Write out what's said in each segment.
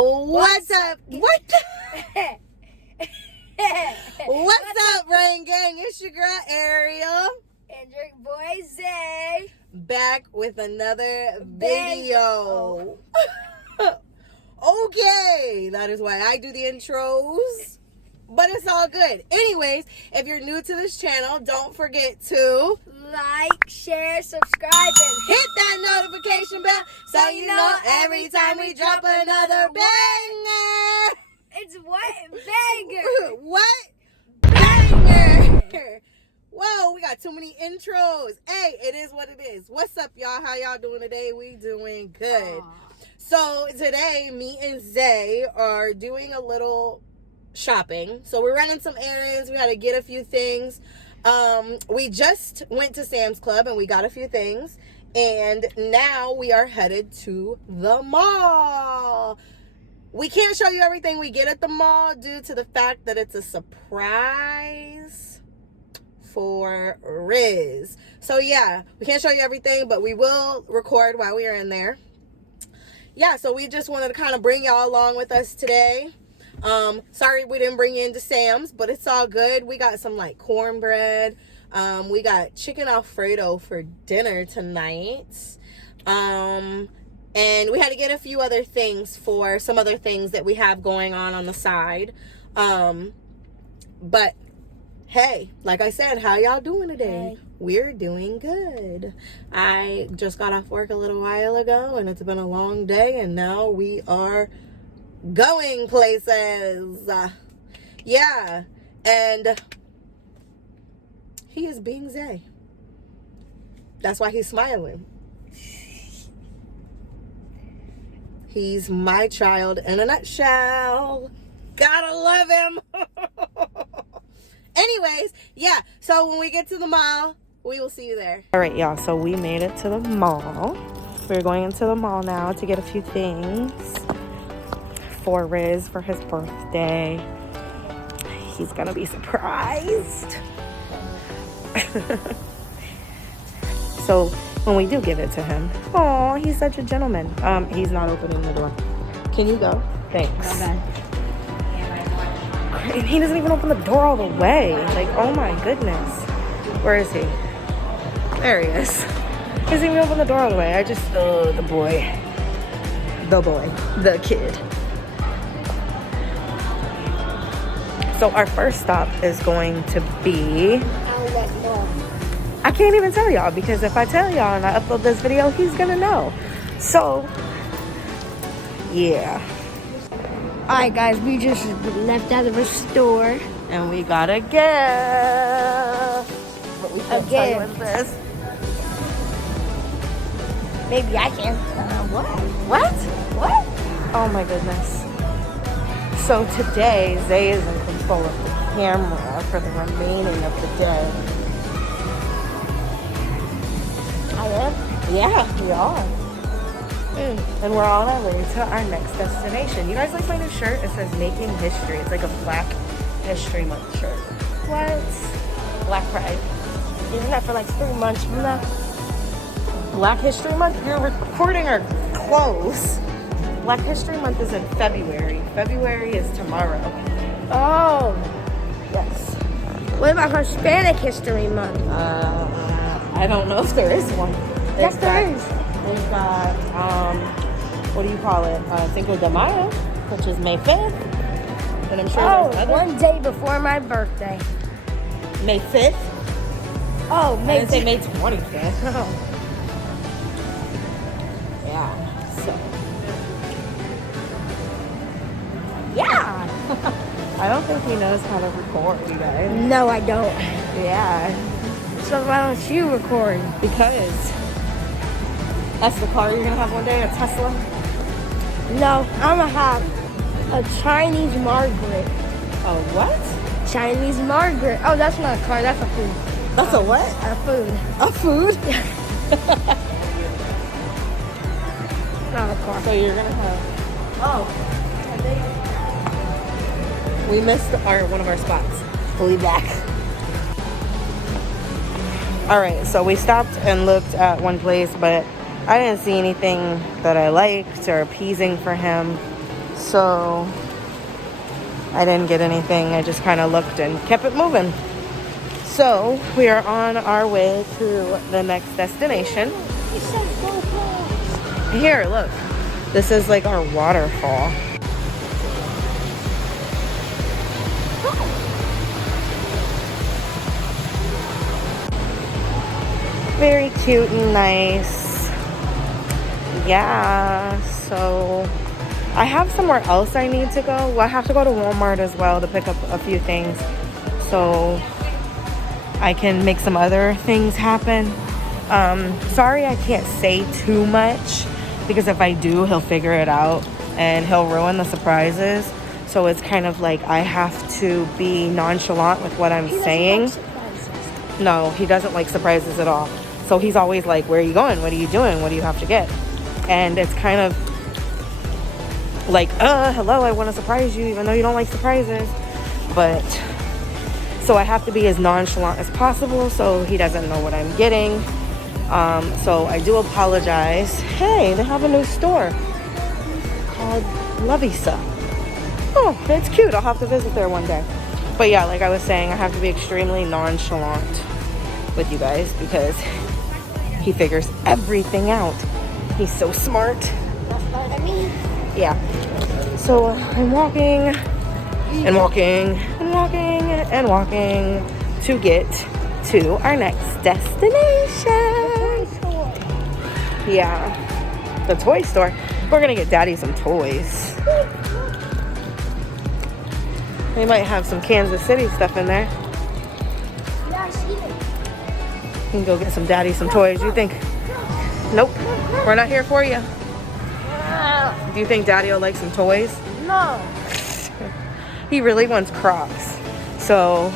What's up? What? What's up, Rain Gang? It's your girl Ariel and your boy Zay. Back with another video. Okay, that is why I do the intros. But it's all good. Anyways, if you're new to this channel, don't forget to like, share, subscribe, and hit that notification bell so you know every time we drop another banger. It's what? Banger. What? Banger. Whoa, we got too many intros. Hey, it is what it is. What's up, y'all? How y'all doing today? We doing good. So today, me and Zay are doing a little shopping. So we're running some errands. We had to get a few things. We just went to Sam's Club and we got a few things. And now we are headed to the mall. We can't show you everything we get at the mall due to the fact that it's a surprise for Riz. So yeah, we can't show you everything, but we will record while we are in there. Yeah, so we just wanted to kind of bring y'all along with us today. Sorry we didn't bring you into Sam's, but it's all good. We got some like cornbread. We got chicken Alfredo for dinner tonight. And we had to get a few other things for some other things that we have going on the side. But hey, like I said, how y'all doing today? Hey. We're doing good. I just got off work a little while ago and it's been a long day and now we are going places. Yeah, and he is being Zay. That's why he's smiling. He's my child in a nutshell. Gotta love him. Anyways, yeah, so when we get to the mall, we will see you there. All right, y'all, so we made it to the mall. We're going into the mall now to get a few things for Riz for his birthday. He's gonna be surprised. So when we do give it to him, oh, he's such a gentleman. He's not opening the door. Can you go? Thanks. Okay. He doesn't even open the door all the way. Like, oh my goodness. Where is he? There he is. He doesn't even open the door all the way. Oh, the boy. The kid. So our first stop is going to be... Outlet Mall. I can't even tell y'all because if I tell y'all and I upload this video, he's gonna know. So, yeah. Alright guys, we just left out of a store. And we got a gift. But we can't tell you what this. Maybe I can. What? Oh my goodness. So today, Zay is in control of the camera for the remaining of the day. I am? Yeah, we are. And we're on our way to our next destination. You guys like my new shirt? It says Making History. It's like a Black History Month shirt. What? Black Pride. Isn't that for like 3 months from now? Black History Month? You're recording our clothes. Black History Month is in February. February is tomorrow. Oh. Yes. What about Hispanic History Month? I don't know if there is one. Yes, there is. We've got, what do you call it? Cinco de Mayo, which is May 5th. And I'm sure there's other. One day before my birthday. May 5th? Oh, I didn't say May 25th. Oh. Yeah, so. Yeah. I don't think he knows how to record, you guys. No, I don't. Yeah. So why don't you record? Because that's the car you're gonna have one day, a Tesla? No, I'm gonna have a Chinese Margaret. A what? Chinese Margaret. Oh, that's not a car, that's a food. That's a what? A food. A food? Not a car. So you're gonna have, we missed one of our spots. We'll be back. All right, so we stopped and looked at one place, but I didn't see anything that I liked or appeasing for him. So I didn't get anything. I just kind of looked and kept it moving. So we are on our way to the next destination. Here, look. This is like our waterfall. Very cute and nice. Yeah, so I have somewhere else I need to go. Well, I have to go to Walmart as well to pick up a few things so I can make some other things happen. Sorry I can't say too much, because if I do, he'll figure it out and he'll ruin the surprises. So it's kind of like I have to be nonchalant with what I'm saying. No, he doesn't like surprises at all. So he's always like, where are you going? What are you doing? What do you have to get? And it's kind of like, hello, I want to surprise you, even though you don't like surprises. But so I have to be as nonchalant as possible so he doesn't know what I'm getting. So I do apologize. Hey, they have a new store called Lovisa. Oh, it's cute. I'll have to visit there one day. But yeah, like I was saying, I have to be extremely nonchalant with you guys because he figures everything out. He's so smart. That's what I mean. Yeah. So I'm walking and walking and walking and walking to get to our next destination. Yeah. The toy store. We're gonna get Daddy some toys. They might have some Kansas City stuff in there. Yeah, I see it. You can go get some Daddy some toys. You think? Nope. We're not here for you. Do you think Daddy will like some toys? No. He really wants Crocs. So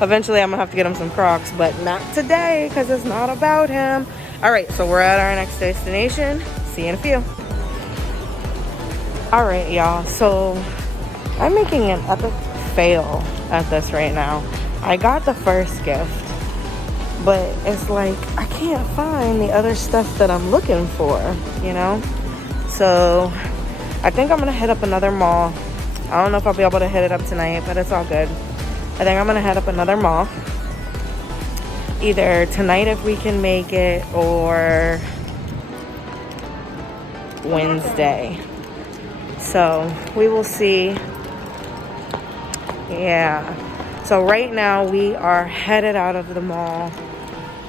eventually I'm gonna have to get him some Crocs, but not today because it's not about him. All right, so we're at our next destination. See you in a few. All right, y'all. So I'm making an epic fail at this right now. I got the first gift, but it's like I can't find the other stuff that I'm looking for, you know? So I think I'm gonna hit up another mall. I don't know if I'll be able to hit it up tonight, but it's all good. I think I'm gonna head up another mall. Either tonight if we can make it, or Wednesday. So we will see. Yeah. So right now we are headed out of the mall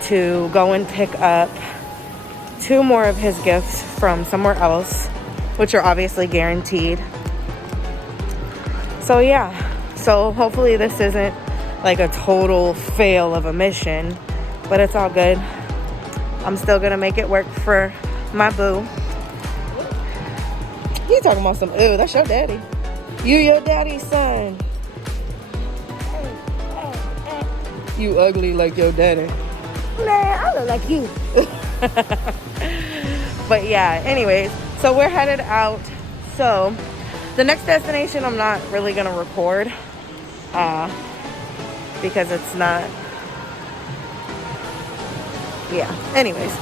to go and pick up 2 more of his gifts from somewhere else, which are obviously guaranteed. So yeah, so hopefully this isn't like a total fail of a mission, but it's all good. I'm still gonna make it work for my boo. You talking about some, ooh, that's your daddy. You your daddy's son. You ugly like your daddy. Man, I look like you. But yeah, anyways, so we're headed out. So the next destination I'm not really gonna record because it's not, yeah, anyways,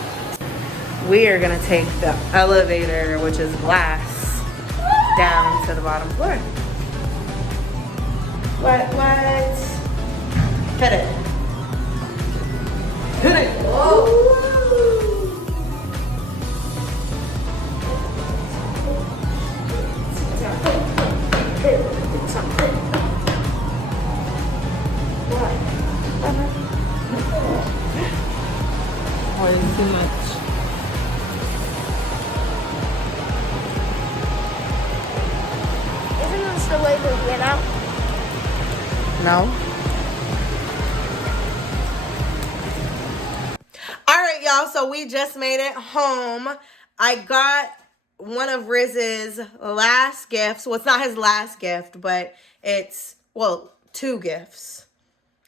we are gonna take the elevator, which is glass, down to the bottom floor. What? Hit it. Hit it. Whoa. Or is it too much? Isn't this the way to get out? No. All right, y'all. So we just made it home. I got one of Riz's last gifts. Well, it's not his last gift, but it's, well, 2 gifts.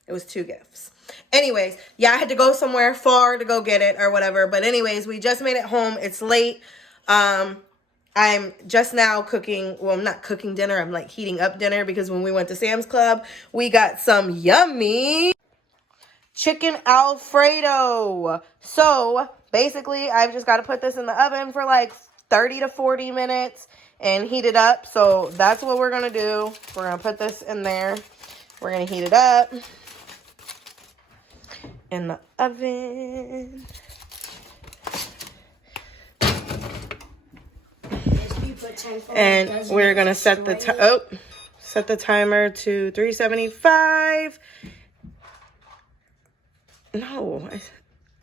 It was 2 gifts. Anyways, yeah, I had to go somewhere far to go get it or whatever. But anyways, we just made it home. It's late. I'm just now cooking. Well, I'm not cooking dinner. I'm like heating up dinner because when we went to Sam's Club, we got some yummy chicken Alfredo. So basically, I've just got to put this in the oven for like 30 to 40 minutes. and heat it up. So that's what we're gonna do. We're gonna put this in there. We're gonna heat it up in the oven. And we're gonna set the timer to 375. No.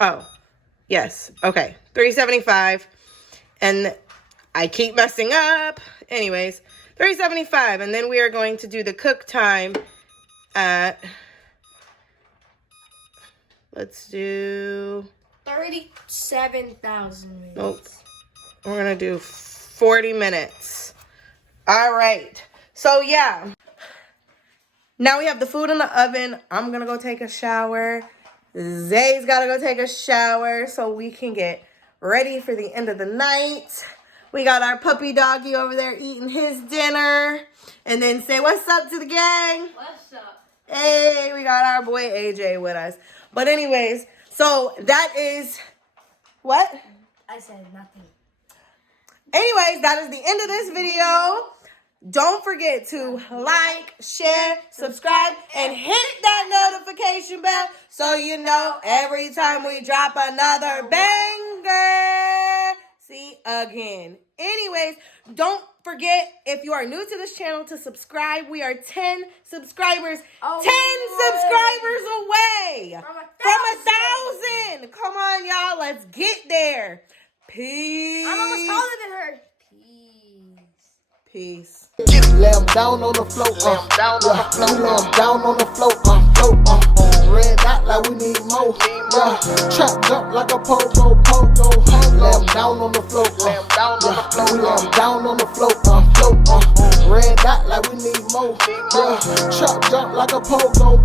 Oh, yes. Okay, 375. And I keep messing up. Anyways, 375. And then we are going to do the cook time at, let's do 37,000 minutes. Nope. We're going to do 40 minutes. All right. So, yeah. Now we have the food in the oven. I'm going to go take a shower. Zay's got to go take a shower so we can get ready for the end of the night. We got our puppy doggy over there eating his dinner. And then say what's up to the gang. What's up? Hey, we got our boy AJ with us. But anyways, so that is... What? I said nothing. Anyways, that is the end of this video. Don't forget to like, share, subscribe, and hit that notification bell so you know every time we drop another banger. See again. Anyways, don't forget, if you are new to this channel, to subscribe. We are 10 subscribers. 10 subscribers away from 1,000. Come on, y'all. Let's get there. Peace. I'm almost taller than her. Peace. Lay 'em down on the floor, lay 'em down on the floor, lay 'em down on the floor, red dot like we need more, trap jump like a pogo, lay 'em down on the floor, lay 'em down on the floor, we lay 'em down on the floor, red dot like we need more, trap jump like a pogo,